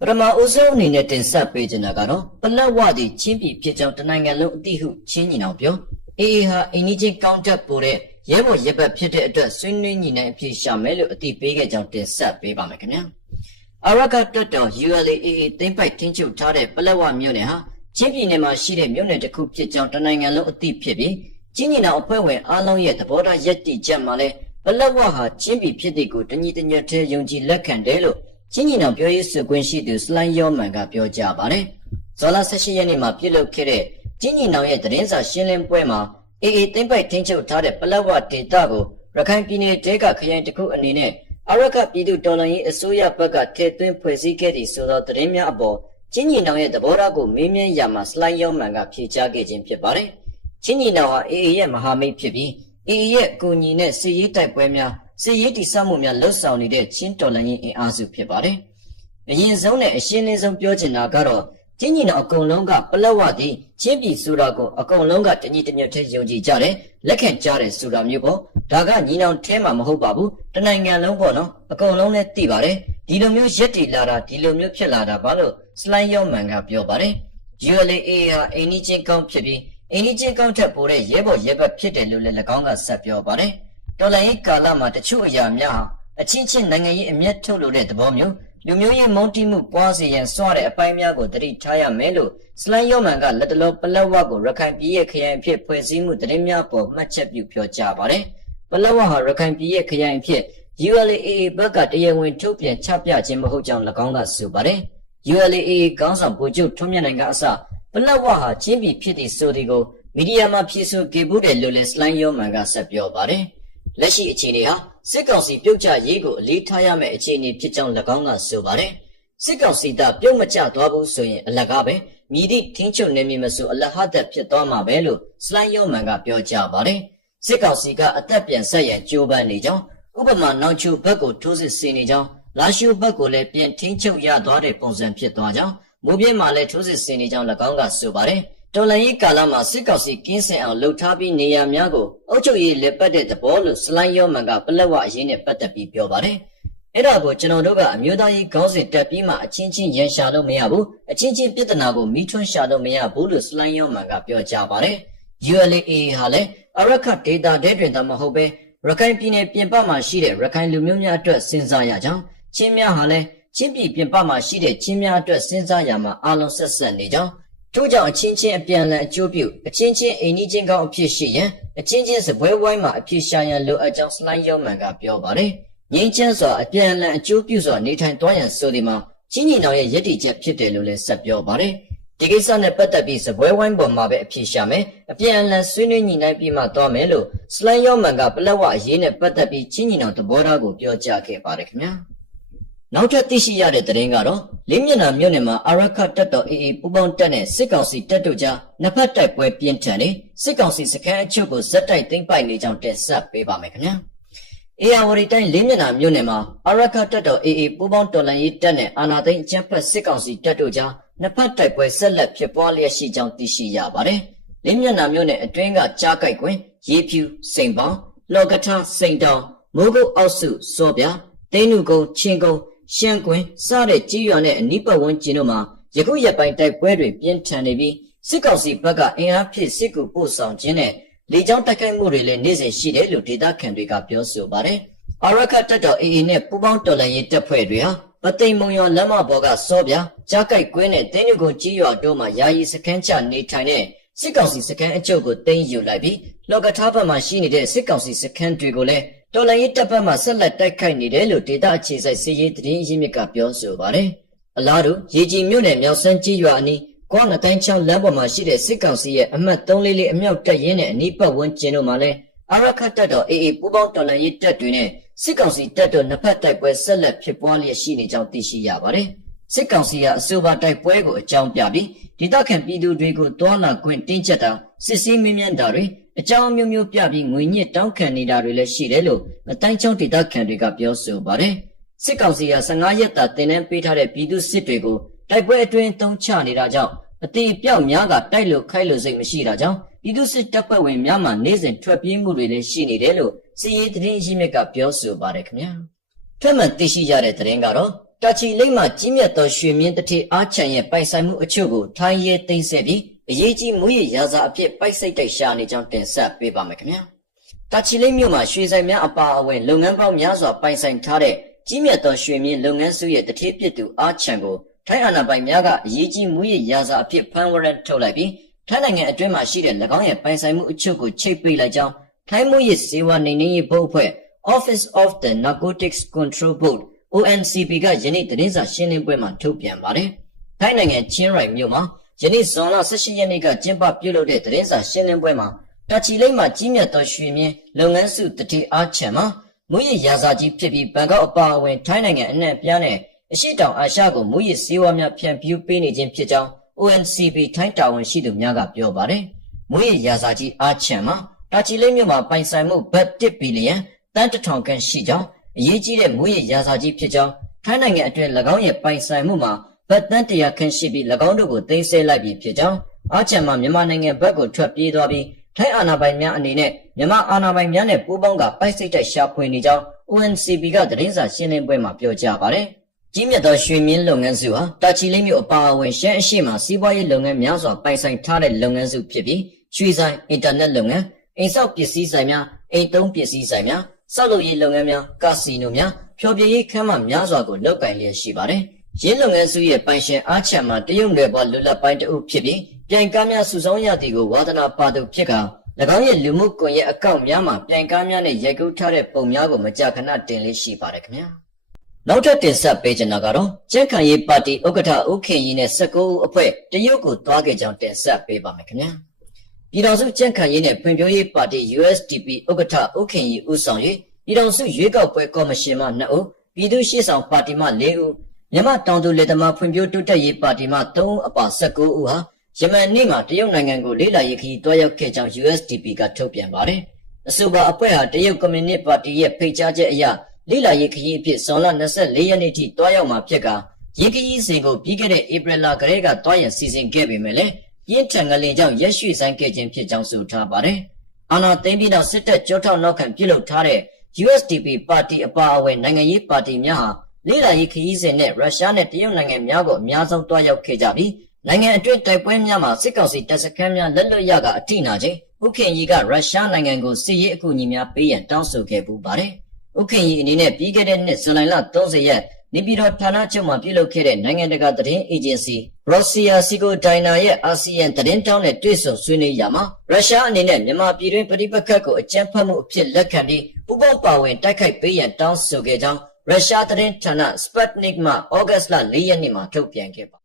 ပထမအဦးဆုံးအနေနဲ့တင်ဆက်ပေးချင်တာကတော့ပလက်ဝတီချင်းပြည်ဖြစ်ကြောင်းတနိုင်ငံလုံးအတိဟုချင်းညီနောင်ပြောအေအေဟာအင်းကြီးချင်းကောင်းတက်ပို့တဲ့ရဲဘော်ရဲဘက်ဖြစ်တဲ့အတွက်ဆွေးနွေးညီနိုင်အဖြစ်ရှာမယ်လို့အတိပေးခဲ့ကြောင်းတင်ဆက်ပေးပါမယ်ခင်ဗျာအရကတက်တော် ULAA သိမ့်ပိုက်တင်းချုပ်ထားတဲ့ပလက်ဝမြို့နယ်ဟာချင်းပြည်နယ်မှာရှိတဲ့မြို့နယ်တစ်ခုဖြစ်ကြောင်းတနိုင်ငံလုံးအတိဖြစ်ပြီးချင်းညီနောင်အဖွဲ့ဝင်အားလုံးရဲ့သဘောထားယက်တီချက်မှာလဲပလက်ဝဟာချင်းပြည်ဖြစ်တဲ့ကိုတညီတညွတ်တည်းယုံကြည်လက်ခံတယ်လို့ ချင်းညီနောင်ပြောရေးဆိုခွင့်ရှိသူစလိုင်းယောမန်ကပြောကြားပါတယ်။ဇော်လ18ရက်နေ့မှာပြုလုပ်ခဲ့တဲ့ချင်းညီနောင်ရဲ့သတင်းစာရှင်းလင်းပွဲမှာအေအေသိမ့်ပိုက်ထင်းချုပ်ထားတဲ့ပလက်ဝဒေတာကိုရခိုင်ပြည်နယ်တဲကခရိုင်တစ်ခုအနေနဲ့အရကပြည်သူတော်လှန်ရေးအစိုးရဘက်ကထည့်သွင်းဖွဲ့စည်းခဲ့သည့်ဆိုသောသတင်းများအပေါ်ချင်းညီနောင်ရဲ့သဘောထားကိုမေးမြန်းရမှာစလိုင်းယောမန်ကဖြေကြားခဲ့ခြင်းဖြစ်ပါတယ်။ချင်းညီနောင်ဟာအေအေရဲ့မဟာမိတ်ဖြစ်ပြီးအေအေရဲ့အကူအညီနဲ့စစ်ရေးတိုက်ပွဲများ စစ်ရေးတည်ဆောက်မှုများလှုပ်ဆောင်နေတဲ့ချင်းတော်လှန်ရေးအင်အားစုဖြစ်ပါတယ်။အရင်ဆုံးနဲ့အရှင်းလင်းဆုံးပြောချင်တာကတော့ချင်းညီတော်အကုန်လုံးကပလက်ဝသည်ချင်းပြည်ဆိုတာကိုအကုန်လုံးကတညီတညွတ်တည်းယုံကြည်ကြတယ်လက်ခံကြတယ်ဆိုတာမျိုးပေါ့ဒါကညီနောင်ထဲမှာမဟုတ်ပါဘူးတနိုင်ငံလုံးပေါ့နော်အကုန်လုံးလည်းသိပါတယ်ဒီလိုမျိုးရက်တီလာတာဒီလိုမျိုးဖြစ်လာတာဘာလို့စလိုင်းယောမန်ကပြောပါတယ် ULA ဟာအင်းကြီးချင်းကောင်းဖြစ်ပြီးအင်းကြီးချင်းကောင်းထက်ပိုတဲ့ရဲဘော်ရဲဘက်ဖြစ်တယ်လို့လည်း၎င်းကဆက်ပြောပါတယ် တော်လိုင်းရေးကာလမှာတချို့အရာများဟာအချင်းချင်းနိုင်ငံရေးအမျက်ထုတ်လို့တဲ့သဘောမျိုးလူမျိုးရေးမုန်းတီးမှုပွားစေရန်စွာတဲ့အပိုင်းများကိုတတိထားရမယ်လို့စလိုင်းယောမန်ကလက်တလောပလက်ဝကိုရခိုင်ပြည်ရဲ့ခရိုင်ဖြစ်ဖွဲ့စည်းမှုတရင်များပေါ်မှတ်ချက်ပြုပြောကြားပါတယ်ပလက်ဝဟာရခိုင်ပြည်ရဲ့ခရိုင်ဖြစ် ULAA ဘက်ကတရားဝင်ထုတ်ပြန်ချပြခြင်းမဟုတ်ကြောင်း၎င်းကဆိုပါတယ် ULAA ကောင်းဆောင်ဗိုလ်ချုပ်ထွန်းမြတ်နိုင်ကအစပလက်ဝဟာချင်းပြည်ဖြစ်သည့်ဆိုဒီကိုမီဒီယာမှာဖြည့်ဆို့ကြဘူးတယ်လို့လည်းစလိုင်းယောမန်ကဆက်ပြောပါတယ် လက်ရှိအခြေအနေဟာစစ်ကောင်စီပြုတ်ကျရေးကိုအလေးထားရမယ့်အခြေအနေဖြစ်ကြောင်း၎င်းကဆိုပါတယ်စစ်ကောင်စီတပ်ပြုတ်မကျသွားဘူးဆိုရင်အလကားပဲမြည်သည့်ထင်းချုပ်နေမည်မဆိုအလဟတ်သက်ဖြစ်သွားမှာပဲလို့စလိုင်းယောမန်ကပြောကြားပါတယ်စစ်ကောင်စီကအသက်ပြန်ဆက်ရန်ကြိုးပမ်းနေကြောင်းဥပမာနောင်ချိုဘက်ကိုထိုးစစ်ဆင်နေကြောင်းလာရှိုဘက်ကိုလည်းပြန်ထင်းချုပ်ရသွားတဲ့ပုံစံဖြစ်သွားကြောင်းမိုးပြင်းမှာလည်းထိုးစစ်ဆင်နေကြောင်း၎င်းကဆိုပါတယ် တော်လန်ရေးကာလမှာစစ်ကောင်စီကင်းစင်အောင်လှုပ်ထားပြီးနေရာများကိုအုပ်ချုပ်ရေးလက်ပတ်တဲ့သဘောလို့စလိုင်းယောမန်ကပလက်ဝအရေးနဲ့ပတ်သက်ပြီးပြောပါတယ်။အဲ့ဒါကိုကျွန်တော်တို့ကအမျိုးသားရေးခေါင်းစဉ်တက်ပြီးမှအချင်းချင်းရန်ရှာလို့မရဘူးအချင်းချင်းပြဿနာကိုမိထွန်းရှာလို့မရဘူးလို့စလိုင်းယောမန်ကပြောကြားပါတယ်။ ULA ဟာလည်းအရခတ်ဒေတာတဲတွင်သာမဟုတ်ပဲရခိုင်ပြည်နယ်ပြင်ပမှာရှိတဲ့ရခိုင်လူမျိုးများအတွက်စဉ်းစားရကြောင်းချင်းများဟာလည်းချင်းပြည်ပြင်ပမှာရှိတဲ့ချင်းများအတွက်စဉ်းစားရမှာအလုံးဆက်ဆက်နေကြောင်း ထို့ကြောင့်အချင်းချင်းအပြန်အလှန်အကျိုးပြုအချင်းချင်းအိမ်နီးချင်းကောင်းအဖြစ်ရှိရန်အချင်းချင်းစပွဲဝိုင်းမှာအဖြစ်ရှာရန်လိုအပ်ကြောင်းစလိုင်းယောမန်ကပြောပါတယ်။ငင်းချမ်းစွာအပြန်အလှန်အကျိုးပြုစွာနေထိုင်သွားရန်ဆိုဒီမှာချင်းညီနောင်ရဲ့ရည်တည်ချက်ဖြစ်တယ်လို့လည်းဆက်ပြောပါတယ်။ဒီကိစ္စနဲ့ပတ်သက်ပြီးစပွဲဝိုင်းပေါ်မှာပဲအဖြစ်ရှာမယ်။အပြန်အလှန်ဆွေးနွေးညှိနှိုင်းပြီးမှသွားမယ်လို့စလိုင်းယောမန်ကပလက်ဝအရေးနဲ့ပတ်သက်ပြီးချင်းညီနောင်သဘောထားကိုပြောကြားခဲ့ပါတယ်ခင်ဗျာ။ နောက်ထပ်သိရှိရတဲ့သတင်းကတော့လင်းမျက်နှာမြို့နယ်မှာအာရခတက်တော်အေးအေးပူပေါင်းတက်တဲ့စစ်ကောင်စီတပ်တို့ကြားနှစ်ဖက်တိုက်ပွဲပြင်းထန်နေစစ်ကောင်စီစခန်းအချို့ကိုဇက်တိုက်သိမ်းပိုက်နေကြောင်းတင်ဆက်ပေးပါမယ်ခင်ဗျာ။အေယာဝတီတိုင်းလင်းမျက်နှာမြို့နယ်မှာအာရခတက်တော်အေးအေးပူပေါင်းတော်လှန်ရေးတပ်နဲ့အာနာသိန်းအကြမ်းဖက်စစ်ကောင်စီတပ်တို့ကြားနှစ်ဖက်တိုက်ပွဲဆက်လက်ဖြစ်ပွားလျက်ရှိကြောင်းသိရှိရပါတယ်။လင်းမျက်နှာမြို့နယ်အတွင်းကကြားကြိုက်ကွင်းရေဖြူစိန်ပေါင်းလော်ကထစိန်တောင်မိုးကုတ်အောက်စုစောပြသိန်းနုကုန်းချင်းကုန်း ရှမ်းကွင်းစတဲ့ကြီးရွာနဲ့အနီးပတ်ဝန်းကျင်တို့မှာယခုရက်ပိုင်းတိုက်ပွဲတွေပြင်းထန်နေပြီးစစ်ကောင်စီဘက်ကအင်အားဖြည့်စစ်ကူပို့ဆောင်ခြင်းနဲ့လေကြောင်းတိုက်ခိုက်မှုတွေလည်းနေ့စဉ်ရှိတယ်လို့ဒေသခံတွေကပြောဆိုပါတယ်။အာရခတပ်တော် AA နဲ့ပူးပေါင်းတော်လှန်ရေးတပ်ဖွဲ့တွေဟာပသိမ်မုံရွာလမ်းမပေါ်ကစောပြကြားကြိုက်ကွင်းနဲ့တင်းညုကိုကြီးရွာတို့မှာယာယီစခန်းချနေထိုင်တဲ့စစ်ကောင်စီစခန်းအကျုပ်ကိုတင်းယူလိုက်ပြီးလောကထားဘက်မှာရှိနေတဲ့စစ်ကောင်စီစခန်းတွေကိုလည်း တော်လိုင်းရေးတပ်ဖက်မှဆက်လက်တိုက်ခိုက်နေတယ်လို့ဒေတာအခြေစိုက်စီရေးသတင်းရင်းမြစ်ကပြောဆိုပါတယ်။အလားတူရေကြီးမြို့နယ်မြောက်စမ်းကြီးရွာအနီးကွာငတိုင်းချောင်းလမ်းပေါ်မှာရှိတဲ့စစ်ကောင်စီရဲ့အမှတ်344အမြောက်တပ်ရင်းနဲ့အနီးပတ်ဝန်းကျင်တို့မှာလည်းအာရခတ်တပ်တော် AA ပူးပေါင်းတော်လှန်ရေးတပ်တွေနဲ့စစ်ကောင်စီတပ်တို့နှစ်ဖက်တိုက်ပွဲဆက်လက်ဖြစ်ပွားလျက်ရှိနေကြောင်းသိရှိရပါတယ်။ စစ်ကောင်စီကအဆိုပါတိုက်ပွဲကိုအကြောင်းပြပြီးဒေသခံပြည်သူတွေကိုတွာလာခွင့်တင်းကျပ်တာစစ်စည်းမင်းမြန်းတာတွေအကြောင်းမျိုးမျိုးပြပြီးငွေညစ်တောင်းခံနေတာတွေလည်းရှိတယ်လို့အတိုင်းချောင်းဒေသခံတွေကပြောဆိုပါတယ်။စစ်ကောင်စီက15ရက်တာတင်နန်းပေးထားတဲ့ပြည်သူစစ်တွေကိုတိုက်ပွဲအတွင်းတုံးချနေတာကြောင့်အတိအပြောက်များကတိုက်လို့ခိုက်လို့စိတ်မရှိတာကြောင့်ပြည်သူစစ်တပ်ဖွဲ့ဝင်များမှနေစဉ်ထွက်ပြေးမှုတွေလည်းရှိနေတယ်လို့စီရေးသတင်းရင်းမြစ်ကပြောဆိုပါတယ်ခင်ဗျာ။ထပ်မံသိရှိရတဲ့သတင်းကတော့ တာချီလိမ့်မှာကြီးမြတ်သောရွှေမြင့်တစ်ထည်အားချန်ရဲ့ပိုင်ဆိုင်မှုအချို့ကိုထိုင်းရဲသိမ်းဆဲပြီးအရေးကြီးမူရရာဇာအဖြစ်ပိုက်စိတ်တိုက်ရှာနေကြောင်းတင်ဆက်ပေးပါမယ်ခင်ဗျာတာချီလိမ့်မြို့မှာရွှေဆိုင်များအပါအဝင်လုပ်ငန်းပေါင်းများစွာပိုင်ဆိုင်ထားတဲ့ကြီးမြတ်သောရွှေမြင့်လုပ်ငန်းစုရဲ့တစ်ထည်ပစ်သူအားချန်ကိုထိုင်းအာဏာပိုင်များကအရေးကြီးမူရရာဇာအဖြစ်ဖမ်းဝရမ်းထုတ်လိုက်ပြီးထိုင်းနိုင်ငံအတွင်းမှာရှိတဲ့၎င်းရဲ့ပိုင်ဆိုင်မှုအချို့ကိုချိတ်ပိတ်လိုက်ကြောင်းထိုင်းမှုရစေဝါနေနေရေးဘုတ်အဖွဲ့ Office of the Narcotics Control Board ONCB ကယနေ့သတင်းစာရှင်းလင်းပွဲမှာထုတ်ပြန်ပါတယ်။ထိုင်းနိုင်ငံချင်းရိုင်မြို့မှာယနေ့ဇွန်လ18ရက်နေ့ကကျင်းပပြုလုပ်တဲ့သတင်းစာရှင်းလင်းပွဲမှာတာချီလိမ့်မှာကြီးမြတ်သောရွှေမြင့်လုပ်ငန်းစုတတိအားချံမှာမူရရာဇာကြီးဖြစ်ပြီးဘန်ကောက်အပါအဝင်ထိုင်းနိုင်ငံအနှံ့အပြားနဲ့အရှိတောင်အာရှကိုမူရစေဝါများဖြန့်ဖြူးပေးနေခြင်းဖြစ်ကြောင်း ONCB ထိုင်းတာဝန်ရှိသူများကပြောပါတယ်။မူရရာဇာကြီးအားချံမှာတာချီလိမ့်မြို့မှာပိုင်ဆိုင်မှုဘတ်1ဘီလီယံတန်းတစ်ထောင်ခန့်ရှိကြောင်း အရေးကြီးတဲ့မူရရာဇာကြီးဖြစ်ကြောင်းထိုင်းနိုင်ငံအတွင်း၎င်းရဲ့ပိုင်ဆိုင်မှုမှာဗတ်တန်းတရာခန့်ရှိပြီး၎င်းတို့ကိုသိမ်းဆည်းလိုက်ပြီးဖြစ်ကြောင်းအားချံမှာမြန်မာနိုင်ငံဘက်ကိုထွက်ပြေးသွားပြီးထိုင်းအာဏာပိုင်များအနေနဲ့မြန်မာအာဏာပိုင်များနဲ့ပူးပေါင်းကပိုက်စိတ်တိုက်ရှာဖွေနေကြောင်း ONCB ကသတင်းစာရှင်းလင်းပွဲမှာပြောကြားပါတယ်။ကြီးမြတ်သောရွှေမြင့်လုပ်ငန်းစုဟာတာချီလိမ့်မြို့အပါအဝင်ရှမ်းအရှိမှာစီးပွားရေးလုပ်ငန်းများစွာပိုင်ဆိုင်ထားတဲ့လုပ်ငန်းစုဖြစ်ပြီးရွှေဆိုင်အင်တာနက်လုပ်ငန်းအိမ်ဆောက်ပစ္စည်းဆိုင်များအိမ်သုံးပစ္စည်းဆိုင်များ စောက်လုပ်ရေးလုပ်ငန်းများကာစီနိုများဖျော်ဖြေရေးခန်းမများစွာကိုလုပ်ကိုင်လျက်ရှိပါတယ်။ရင်းလုပ်ငန်းစုရဲ့ပိုင်ရှင်အားချံမှာတရုတ်နယ်ပေါ်လွတ်လပ်ပိုင်းတအုပ်ဖြစ်ပြီးပြိုင်ကားများစုဆောင်းရသည်ကိုဝါသနာပါသူဖြစ်က၎င်းရဲ့လူမှုကွန်ရက်အကောင့်များမှာပြိုင်ကားများနဲ့ရိုက်ကူးထားတဲ့ပုံများကိုမကြာခဏတင်လေးရှိပါတယ်ခင်ဗျာ။နောက်ထပ်တင်ဆက်ပေးချင်တာကတော့ကျန်းခံရေးပါတီဥက္ကဋ္ဌဦးခင်ကြီးနဲ့19ဦးအဖွဲ့တရုတ်ကိုသွားခဲ့ကြောင်းတင်ဆက်ပေးပါမယ်ခင်ဗျာ။ ပြည်တော်စုကျန်းခံရေးနဲ့ဖွံ့ဖြိုးရေးပါတီ USDP ဥက္ကဋ္ဌဦးခင်ကြီးဦးဆောင်၍ပြည်တော်စုရွေးကောက်ပွဲကော်မရှင်မှ2ဦးပြည်သူ့ရှေ့ဆောင်ပါတီမှ4ဦးမြန်မာတောင်သူလယ်သမားဖွံ့ဖြိုးတိုးတက်ရေးပါတီမှ3ဦးအပါ19ဦးဟာယမန်နေ့မှာတရုတ်နိုင်ငံကိုလေးလာရေးခရီးတွားရောက်ခဲ့ကြောင်း USDP ကထုတ်ပြန်ပါတယ်။အဆိုပါအဖွဲ့ဟာတရုတ်ကွန်မြူနစ်ပါတီရဲ့ဖိတ်ကြားချက်အရလေးလာရေးခရီးအဖြစ်ဇွန်လ24ရက်နေ့ထိတွားရောက်မှာဖြစ်ကရေးခရီးစဉ်ကိုပြီးခဲ့တဲ့ဧပြီလကတည်းကတွားရန်စီစဉ်ခဲ့ပေမဲ့လည်း ပြင်းထန်ငလင်ကြောင့်ရက်ရွှေ့ဆိုင်ခဲ့ခြင်းဖြစ်ကြောင်းဆိုထားပါတယ်။အာဏာသိမ်းပြီးနောက်စစ်တပ်ကြောထောက်နောက်ခံပြုလုပ်ထားတဲ့ USDP ပါတီအပါအဝင်နိုင်ငံရေးပါတီများဟာလေးလာရေးခရီးစဉ်နဲ့ရုရှားနဲ့တရုတ်နိုင်ငံများကိုအများဆုံးတွားရောက်ခဲ့ကြပြီးနိုင်ငံအတွင်းတိုက်ပွဲများမှာစစ်ကောင်စီတပ်စခန်းများလက်လွတ်ရကအထိနာခြင်းဥခင်ကြီးကရုရှားနိုင်ငံကိုစစ်ရေးအကူအညီများပေးရန်တောင်းဆိုခဲ့ပူပါတယ်။ဥခင်ကြီးအနေနဲ့ပြီးခဲ့တဲ့နှစ်ဇူလိုင်လ30ရက်နေပြည်တော်ဌာနချုပ်မှာပြုလုပ်ခဲ့တဲ့နိုင်ငံတကာသတင်းအေဂျင်စီ Russia Sigo Dina ရဲ့အာဆီယံသတင်းတောင်းနဲ့တွေ့ဆုံဆွေးနွေးရမှာရုရှားအနေနဲ့မြန်မာပြည်တွင်းပြည်ပခတ်ကိုအကြမ်းဖက်မှုအဖြစ်လက်ခံပြီးပူးပေါင်းပါဝင်တိုက်ခိုက်ပေးရန်တောင်းဆိုခဲ့ကြောင်းရုရှားသတင်းဌာန Sputnik မှဩဂတ်လ4ရက်နေ့မှာထုတ်ပြန်ခဲ့ပါ